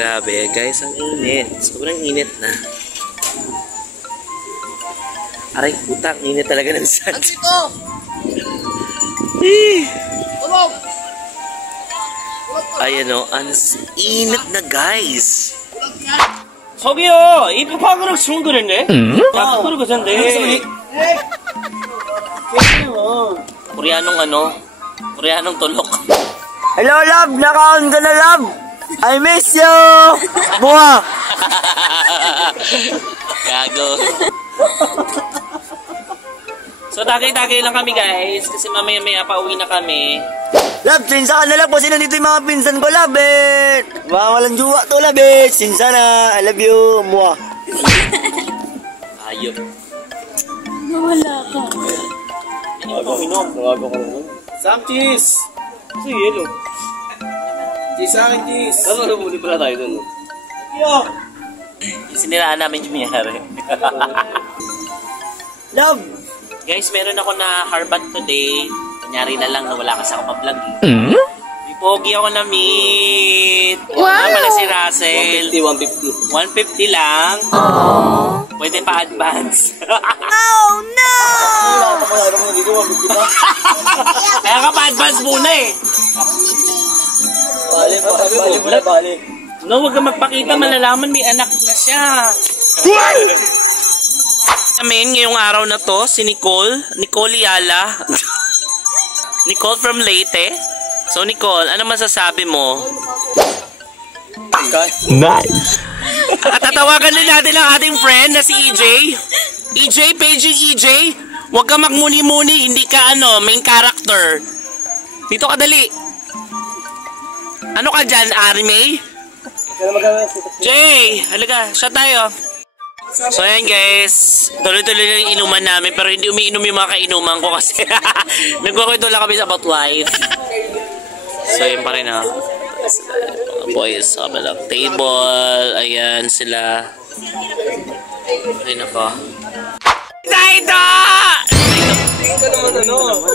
Grabe guys, ang init. Sobrang init na. Aray, puta, ang init talaga ng sun. Ansito! Tulog! Ayan o, ang init na guys. 저기요, 이 파파그럭 좋은 거랬네? 아, 그러고 잤네. Koreanong ano? Koreanong tulok. Hello, love! Naka-on ka na, love! I miss you! Buha! Gago. So, tagay-tagay lang kami guys. Kasi mamaya-maya pauwi na kami. Love, sinsa ka na, love. Kasi nandito yung mga pinsan ko, love, eh. Mga walang juwa to, love, eh. Sinsa na. I love you. Buha. Ayop. Nawala ka. Sam cheese! Kasi yelo. Cheese sa akin, cheese. Ano muli pala tayo dun? Yo! Siniraan namin yung mayari. Love! Guys, meron ako na harband today. Kunyari na lang na wala kasi ako ma-vlog. May pogi ako na meet. Wow! Pala si Russell. 150. 150 lang. Aww. Pwede pa advance. Oh no! Kaya ka pa advance muna eh. Bali. No, huwag ka magpakita. Malalaman may anak na siya. Amin, ngayong araw na to, si Nicole Yala. Nicole from Leyte. So Nicole, ano masasabi mo? Nice! At tatawagan din natin ang ating friend na si EJ. EJ, paging EJ. Huwag ka magmuni-muni, hindi ka main character. Dito ka dali. Ano ka dyan, Arime? Jay, halaga, shot tayo. So ayan guys, tuloy-tuloy lang yung inuman namin pero hindi umiinom yung mga kainuman ko kasi nagkukwento lang kami sa about life. So yun pa rin ha. Boys, sa malang table. Ayan sila. Ay nako. Dito! Oh no!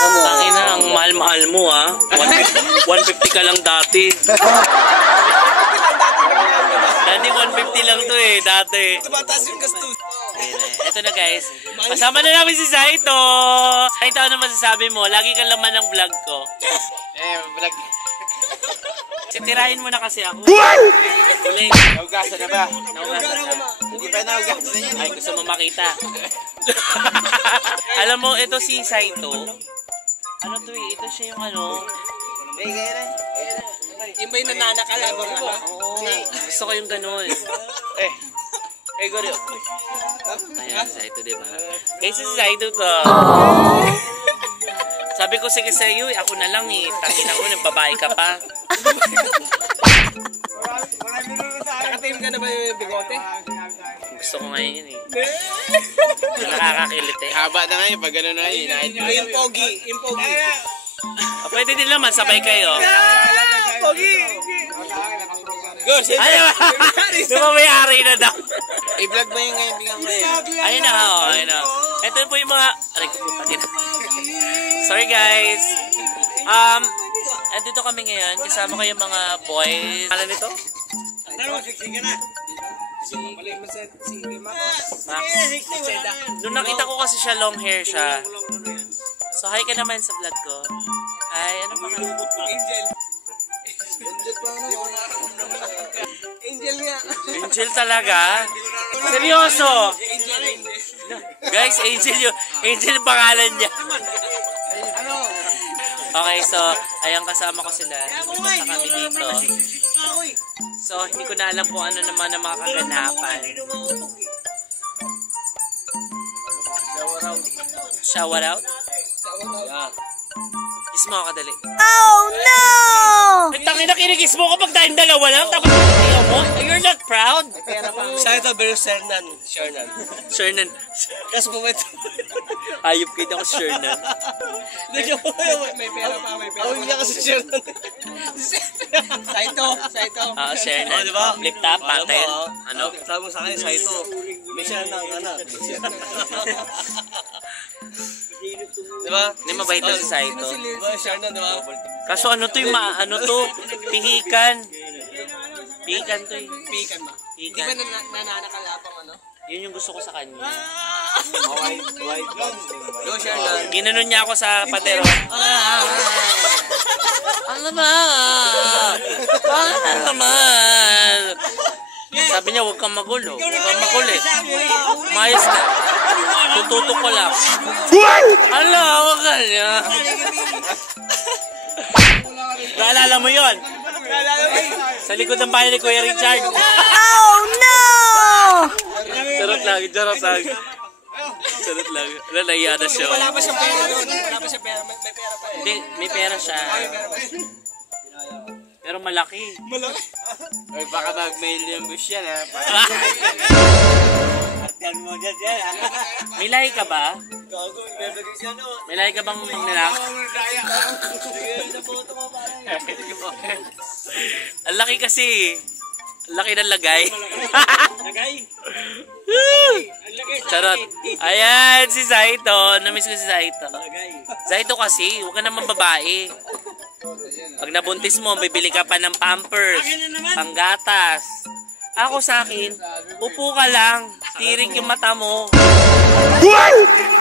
Tangin na, ang mahal-mahal mo ha. 150 ka lang dati. Dati 150 lang to eh, dati. Tumataas yung gastos. Ito na guys, kasama na namin si Saito. Saito, ano masasabi mo? Lagi ka laman ng vlog ko. Vlog. Sitirahin mo na kasi ako. Uling. Naugasan na ba? Naugasan na. Hindi pa naugasan na yun. Ay, gusto mo makita. Alam mo, ito si Saito. Ano to eh? Ito siya yung Yung ba yung nananakalabang ako? Oo, gusto ko yung ganun. Goryo. Ayan, si Saito, diba? Guys, si Saito to. Sabi ko sige sa'yo, ako na lang eh. Tangin ako, nagbabae ka pa. Nakatim ka na ba yung bigote? Gusto ko ngayon yun eh. Nakakakilit eh. Haba na ngayon, pag gano'n na yun. Yung pogi. Pwede din naman, sabay kayo. Pogi! Go, sige. Di ba may ari na daw? I-vlog mo yung ngayon bigyan ko yun. Ayun na, ayun na. Ito po yung mga... Aray ko po, pagin. Sorry guys. Andito kami ngayon. Kasama ko yung mga boys. Alam nito? Max. Nung nakita ko kasi siya, long hair siya. So hi ka naman sa vlog ko. Hi, ano pa nga? Angel nga. Angel talaga? Seryoso? Guys, Angel pangalan niya. Okay, so, ayan kasama ko sila. Punta kami dito. So, hindi ko na alam kung ano naman ang mga kaganapan. Shower out? Yeah. Kiss mo ako, kadali. Oh no! Tangina, kinikiss mo ko pag tayong dalawa lang, tapos ayaw mo? You're not proud? Sa ito, pero Shernan. Shernan. Kasi po ito. Ayop kayo ako, Shernan. May pera pa, may pera. Awag niya kasi Shernan. Saito. Shernan. Oh, diba? Flip top, pattern. Ano? Sabi mo sa akin, Saito. May Shernan, anak. Diba? Hindi mabait na si Saito. Diba, Shernan, diba? Kaso ano to yung ano to? Pihikan. Pikan to eh. Pikan ba? Hindi ba Pikan. nananakalapang ano? Yun yung gusto ko sa kanya. White box. Go share na. Ginanon niya ako sa patero. Ano naman? Ano naman? Sabi niya, huwag kang magulo. Huwag kang magulit. Mayos ka. Tututok ko lang. Ala, huwag ka niya. Naalala mo yun? Sa likod ng bahay ni Kuya Richard. Oh no! Charot lang, charot lang. Charot lang. Wala, naiya na siya. Wala pa siyang pera doon. Wala pa siyang pera. May pera pa eh. Hindi, may pera siya. Pero malaki. Ay, baka mag-million bush yan, ha? Artihan mo dyan, yan, ha? May lahi ka ba? Gago, ibebigay siya, no? May lahi ka bang manilak? Ang laki kasi. Ang laki ng lagay. Lagay. Charot. Ayan, si Zaito. Namiss ko si Zaito. Lagay. Zaito kasi, huwag ka naman babae. Pag nabuntis mo, bibili ka pa ng pampers, panggatas. Ako sa akin, upo ka lang, tirik yung mata mo.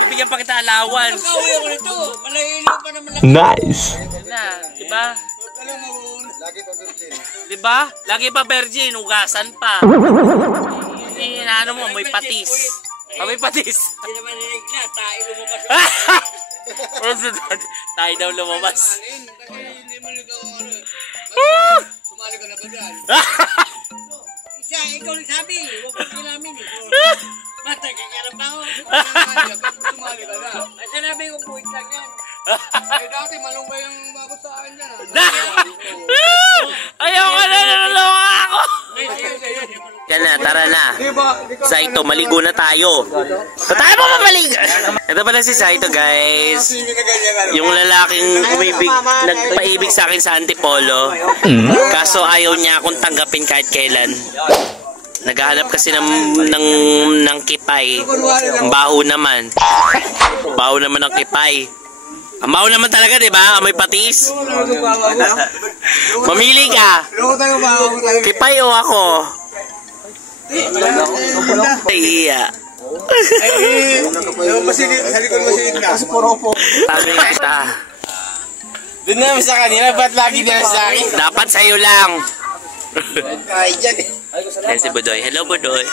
Bibigyan pa kita allowance. Kauwi ako nito. Malayo pa naman na. Nice. Yan na, diba? Lagi pa virgin. Diba? Lagi pa virgin, ugasan pa. Ano mo, may patis. May patis. Hindi naman nilagla. Tayo lumabas. Tayo daw lumabas. Hindi mo ligaw ang ano. Sumali ka na ba dyan? Siya, ikaw nagsabi. Huwag kang kinamin eh. Basta kakaroon pa ako. Sumali ka na. Ay, sinabi ko, puwit lang yan. Eh, dati malungbay yung babot sa akin dyan. Ayoko na, naloloka ako. Yan na, tara na. Zaito, maligo na tayo. Tayo mo mamaligo. Ito pala si Zaito, guys. Yung lalaking nagpaibig sa akin sa Antipolo. Kaso ayaw niya akong tanggapin kahit kailan. Naghahanap kasi ng kipay. Ang baho naman. Baho naman ng kipay. Ang baho naman talaga, di ba? Amoy patis. Mamili ka. Kipay o ako? Iya. Sabi kita. Doon naman sa kanila, ba't lagi na sa akin? Dapat sa'yo lang. Ay, dyan eh. Yan si Budoy. Hello, Budoy.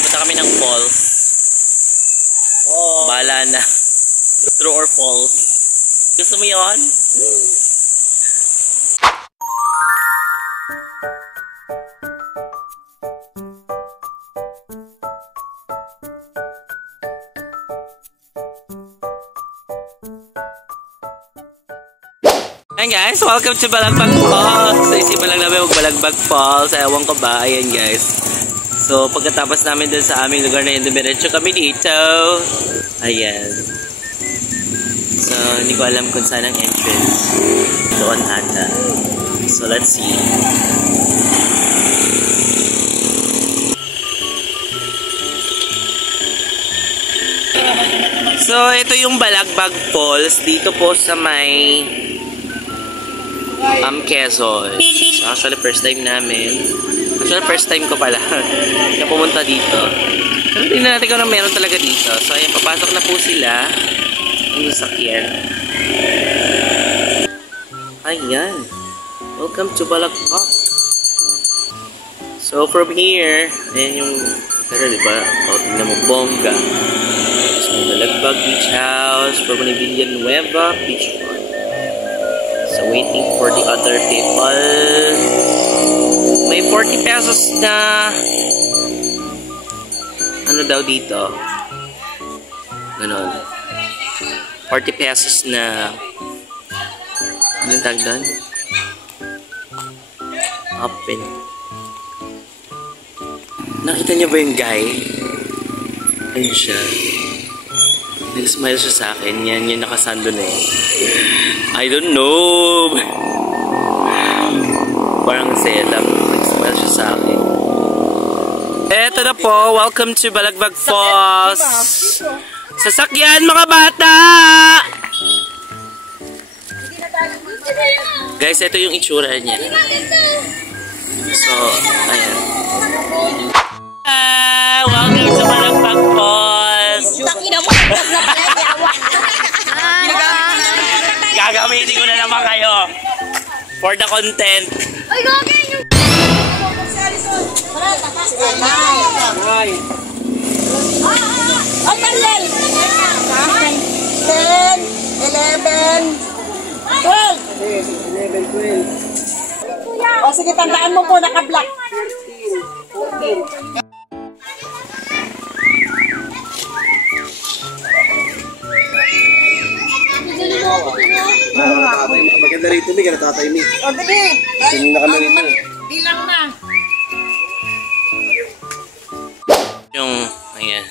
Punta kami ng falls. Bahala na. True or false. Gusto mo yun? Ayan guys, welcome to Balagbag Falls. Naisipan lang namin mag-Balagbag Falls. Ewan ko ba, ayan guys. So, pagkatapos namin dun sa aming lugar na yun, dumiretso kami dito. Ayan. So, hindi ko alam kung saan ang entrance. Doon ata. So, let's see. So, ito yung Balagbag Falls. Dito po sa may Quezon. So, actually, first time namin. Actually, first time ko pala na pumunta dito. Pero tingnan natin kung meron talaga dito. So, ayan, papasok na po sila. Yung sakyan. Ayan. Welcome to Balagbag. So, from here, ayan yung, pero diba, o, tingnan mo, bongga. So, Balagbag Beach House, Puerto Villanueva Beach Park. So, waiting for the other people. May 40 pesos na ano daw dito? Ganon. 40 pesos na anong tag doon? Open. Nakita niyo ba yung guy? Ayun siya. Nag-smile siya sa akin. Yan yung nakasando na eh. I don't know. Parang saya lang. Nag-smile siya sa akin. Eto na po. Welcome to Balagbag Falls. Sasakyan mga bata! Guys, ito yung itsura niya. So, ayan. Welcome sa Malagpag Falls. Gagamitin ko na naman kayo for the content. Ay, gagawin yung... Ay, Marlel! 10, 11, 12. O sige, tandaan mo po, naka-black. 14. Maganda rito, may kaya tatay mi. O, bili. Sinin na kami rito. Bilang na. Yung, ayan,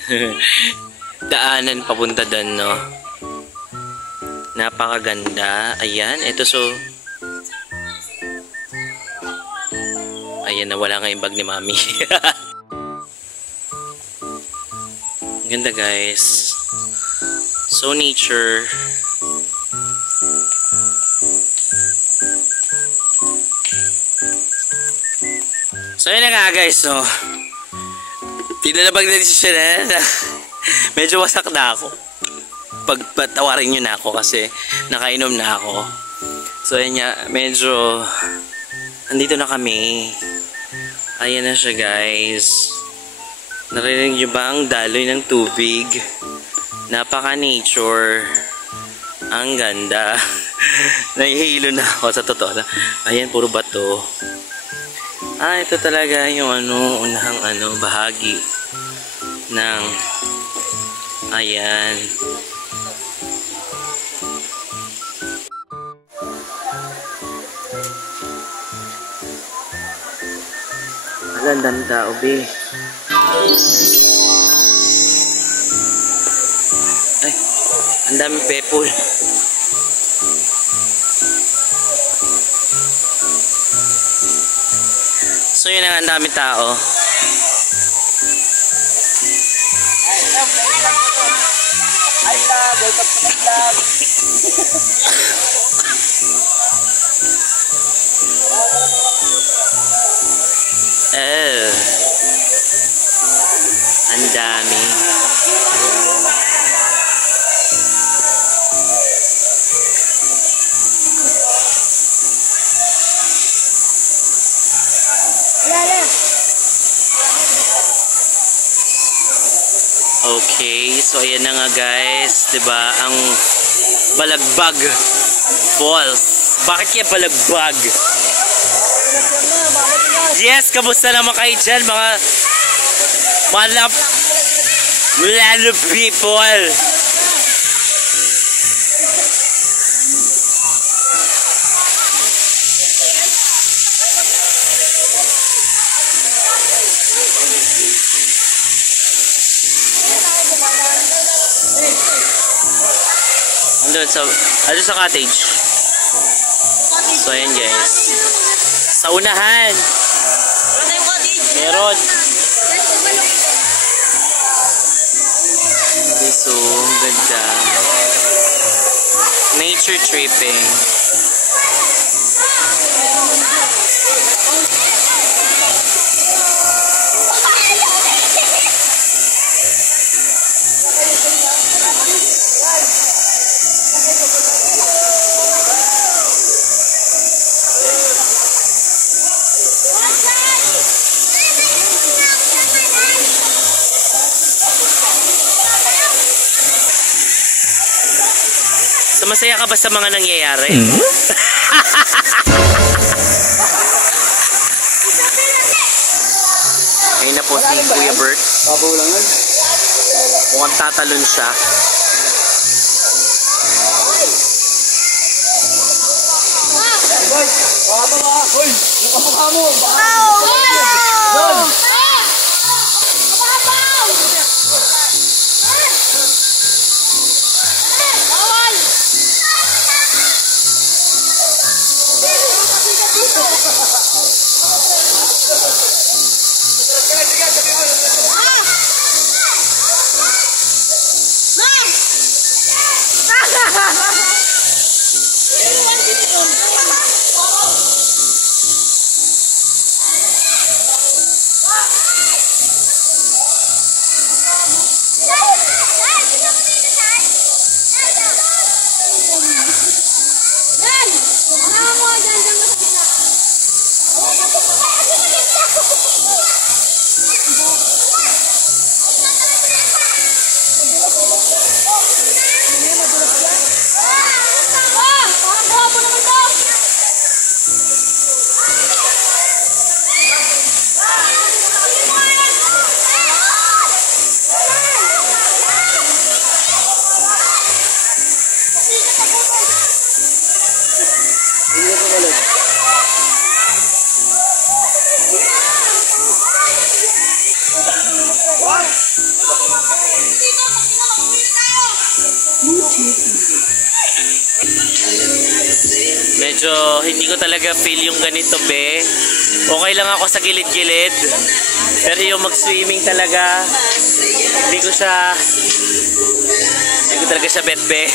daanan papunta doon, no? Napakaganda. Ayan, ito so... Ayan, nawala nga yung bag ni Mami. Ganda, guys. So, nature. So, yun na nga, guys, no? Pinalabag na siya na. Medyo wasak na ako. Pagpatawarin nyo na ako kasi nakainom na ako. So, yun nga, medyo... Andito na kami. Ayan na siya, guys. Narinig nyo ba ang daloy ng tubig? Napaka-nature. Ang ganda. Nahihilo na ako sa totoo. Ayan, puro bato. Ito talaga yung unahang bahagi ng ayan. Ang dami tao, be. Ay, ang dami people. So yun ang dami tao. Hi vlog, welcome to my vlog. Ang dami. Okay, so ayan na nga, guys, 'di ba? Ang Balagbag Falls. Bakit kaya Balagbag? Yes, kamusta naman kayo dyan, mga Malalo people? Andun sa cottage. So ayan, guys. Sa unahan. Meron. Okay, so ganda. Nature tripping. So, masaya ka ba sa mga nangyayari? Ayun na po si Kuya Bert. Babaw lang yan. Mukhang tatalon siya. Boy, babaw. Hoy, mukha mo. Hindi ko malod. Medyo hindi ko talaga feel yung ganito, be. Okay lang ako sa gilid-gilid. Pero yung mag-swimming talaga, hindi ko talaga siya bet, be.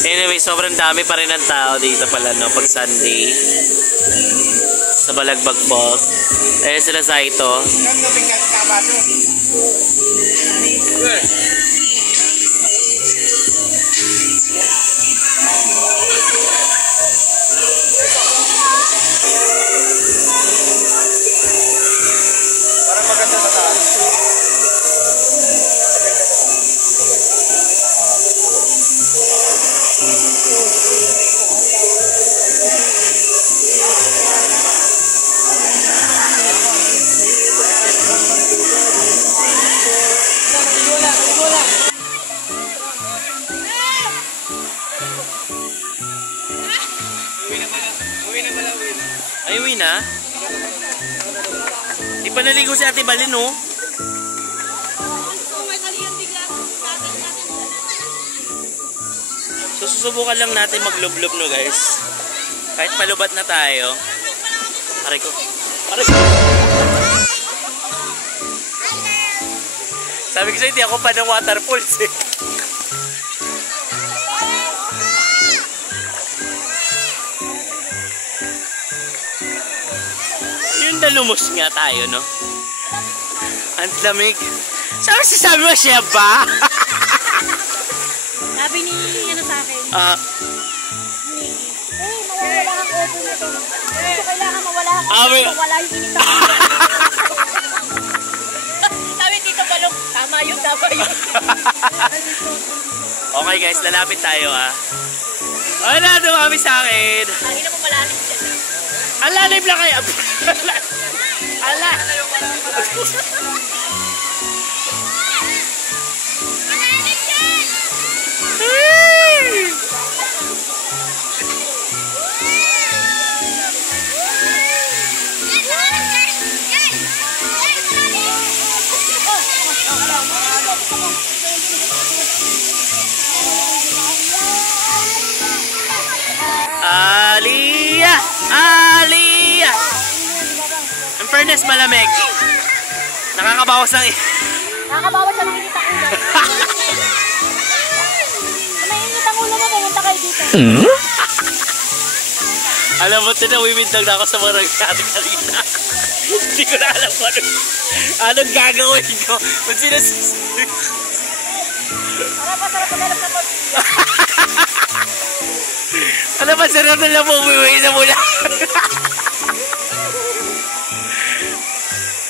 Anyway, sobrang dami pa rin ng tao dito pala, no, pag Sunday. Sa Balagbag Falls. Ayun sila sa ito. Parang maganda sa taas. Ay, uwi na? Di pa naligo si Ate Balin, no? So, susubukan lang natin maglublob, no, guys? Kahit palubat na tayo. Aray ko. Aray ko. Sabi ko sa'yo, hindi ako pa ng waterfalls, eh. Yung dalumos nga tayo, no? Ang lamig. Sabi mo siya ba? Sabi ni, ano sa akin? Mawawala ang opo na to. So, kailangan mawala ang opo. Mawala yung init ang ulo. Sabi dito balong, tama yun. Okay guys, lalapit tayo, Wala, dumami sa akin. Ang ina mo malalim dyan. Ang lalim lang kayo. Ala. Aliyah! Aliyah! In fairness, malamig. Nakakabawas ng... Nakakabawas siya ng init ang ulo. May init ang ulo mo, pumunta kayo dito. Alam mo, tinawimintag na ako sa mga nangyari kanina. Hindi ko na alam kung anong gagawin ko. Kung Sarap pag-alap na pag... Ano ba, sarap na lang umuwi na mula.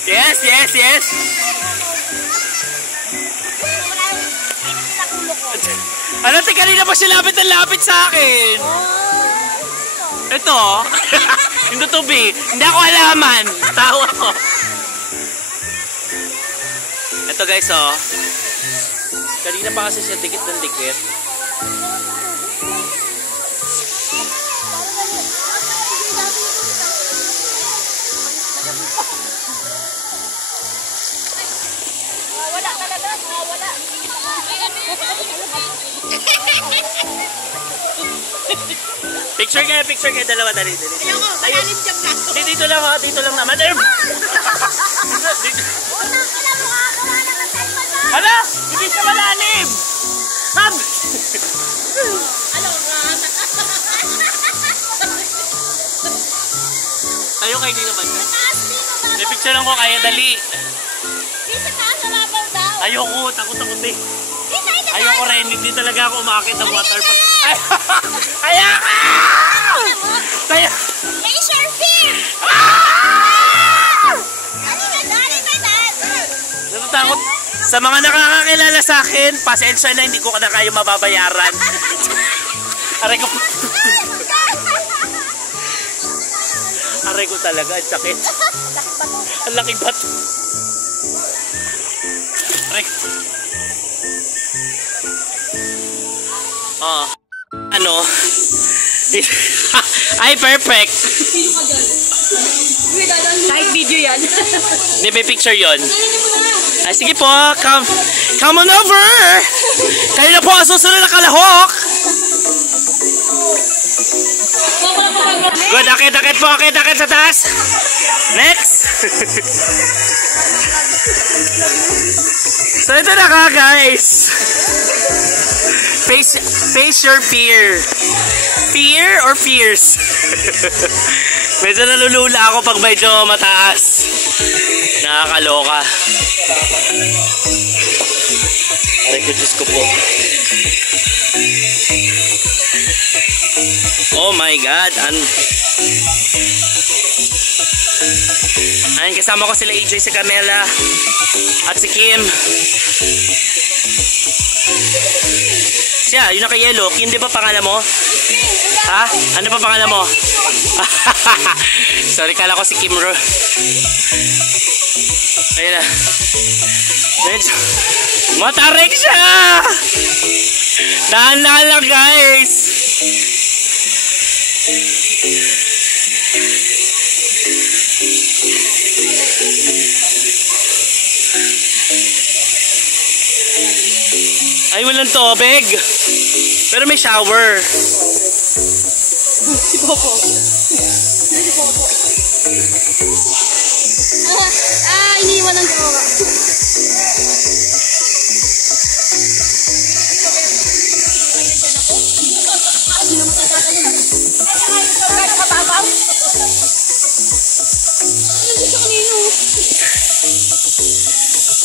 Yes. Ano, kanina pa siya lapit sa akin. Ito, yung tutubi. Hindi ako alaman. Tao ako. Ito guys, kanina pa kasi siya dikit ng dikit. Wala talaga, wala. Picture kayo, dalawa, dali. Ayoko, malalim dyan ka. Dito lang naman. Hala, hindi siya malalim. Tayo kayo di naman. May picture lang ko kaya, dali. Ayoko, takot eh. Ayoko rin, hindi talaga ako umakit ng waterpark. Ayoko! May surfing! Natatakot. Sa mga nakakakilala sa akin, pasensya na, hindi ko na kayo mababayaran. Aray ko. Aray ko talaga, ang sakit. Ang laki bato. Aray ko. Ay, perfect. Kahit video yan. Hindi, may picture yon. Ay, sige po. Come on over. Kayo na po ang susunod na kalahok. Good, akit po, akit sa taas. Next. So, ito na ka, guys. Face your fear. Fear or fears? Medyo nalulula ako pag medyo mataas. Nakakaloka. Aray ko, Diyos ko po. Oh my God. Ayan, kasama ko sila AJ, si Camela at si Kim. Siya, yung naka-yellow. Kim, di ba pangalan mo? Ha? Ano pa pangalan mo? Sorry, kala ko si Kim Ro. Ayun na. Medyo matarik siya! Dahan-dahan lang, guys! Ay, walang tubig. Pero may shower. Si Popo. Iniwan ng jowa.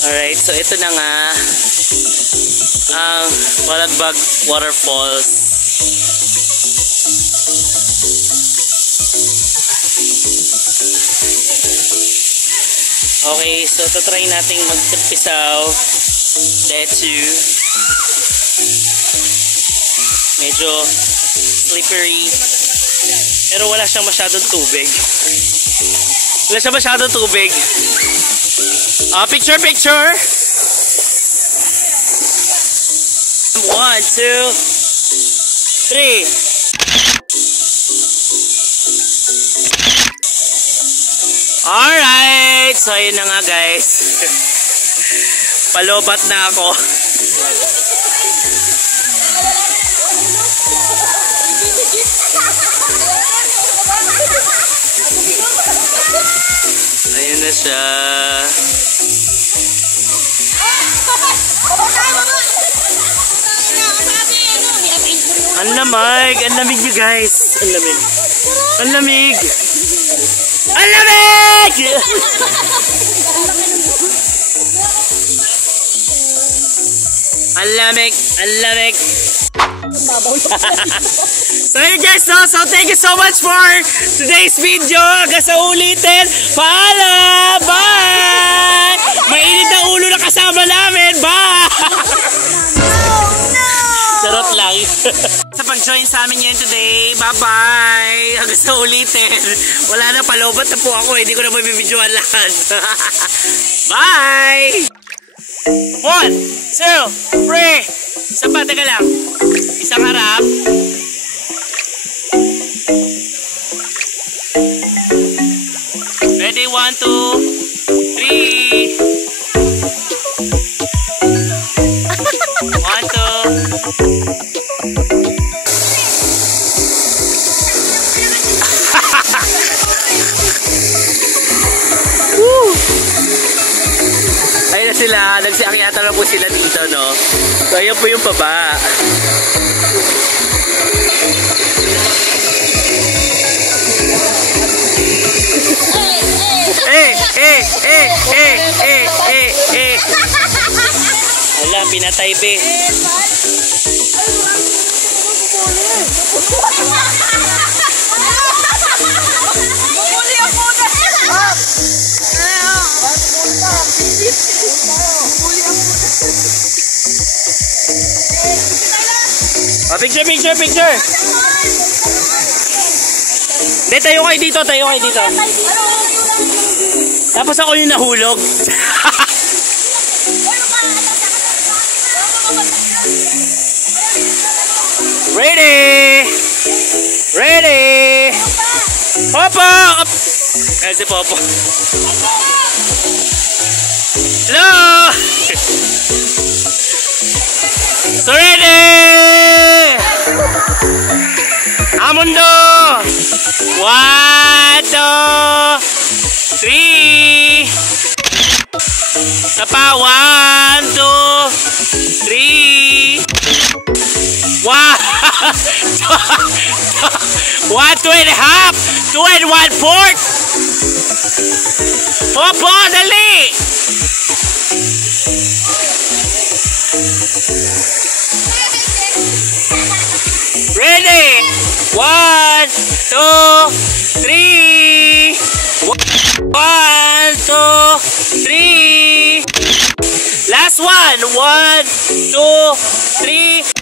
Alright, so ito na nga ang Balagbag Waterfalls. Okay, so try nating magpisaw. Let's you. Medyo slippery. Pero wala siyang masyadong tubig. Wala siyang masyadong tubig. Picture! 1, 2, 3. Alright! So, ayun na nga, guys. Palobat na ako. Ayun na siya. Ang lamig! Ang lamig niyo, guys! Ang lamig! Ang lamig! Ang lamig! Ang lamig! Ang lamig! So yun, guys, no? So thank you so much for today's video. Hanggang sa ulitin. Paalam! Bye! Mainit na ulo na kasama namin. Bye! Charot lang. Sa pag-join sa amin ngayon today. Bye-bye! Hanggang sa ulitin. Wala na, palobat na po ako. Hindi ko na mabibidyoan lahat. Bye! 1, 2, 3. Isa pa, taga lang. Isang harap. Ready? 1, 2, 3. 1, 2. Ayun na sila. Nagsiakyata na po sila dito, no? So, ayan po yung baba. Wala, pinatay, be. Picture! Hindi, tayo kayo dito. Tapos ako yung nahulog. Ready! Ready? Popo! Ayan si Popo. Hello! So ready! Amundo! 1, 2, 3. Sapa, 1, 2, 3. 1, 2 and a half, 2 and 1/4. Popo, dali! Ready? 1, 2, 3. 1, 2, 3. Last one. 1, 2, 3.